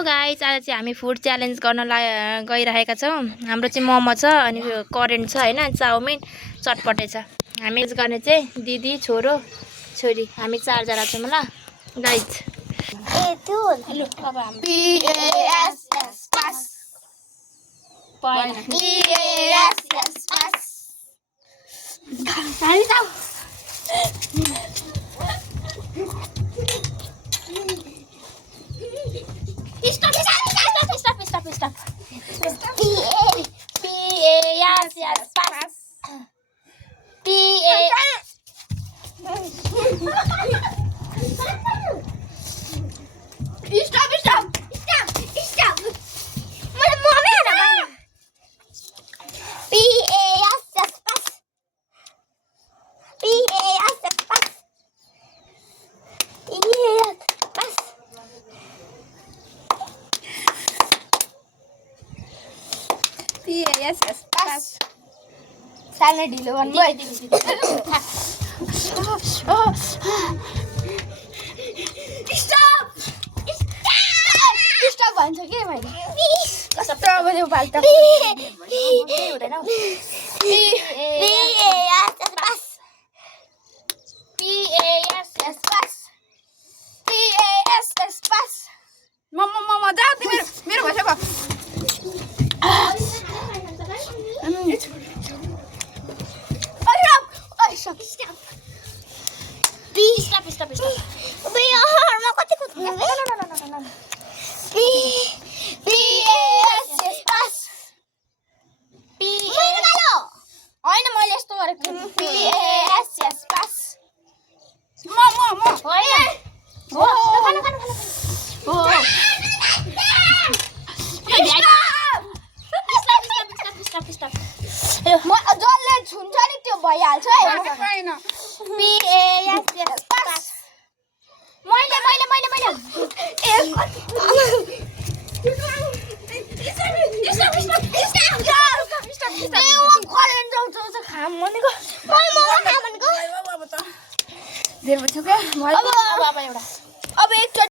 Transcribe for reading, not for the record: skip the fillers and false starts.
Hello guys, आज चाहिँ हामी फुड च्यालेन्ज गर्न गइरहेका छौँ। हाम्रो चाहिँ मोमो छ अनि करेन्ट छ हैन, चाउमिन चटपटे छ। हामी गर्ने चाहिँ दिदी छोरो छोरी हामी 4 जना छौँ ल गाइस। हेलो अब हामी PASS पास पाएन PASS पास हाली जाऊ Stop. PASS pass. Stop. Mana mama ada bang? PASS pass. PASS pass. PASS pass. Sana ढिलो गर्नु स्टप भन्छ के मैले कस्तो बजे फाल्ट हुँदैन PASS pass मम जा तिम्रो मेरो भइसक्यो Stop. Biar kau tikut. No. PASS pass. होइन मैले यस्तो गरेको PASS pass. म होइन हो Stop. म जसले छुन्छ नि त्यो भइहाल्छ है हैन PASS pass. मैले अब एक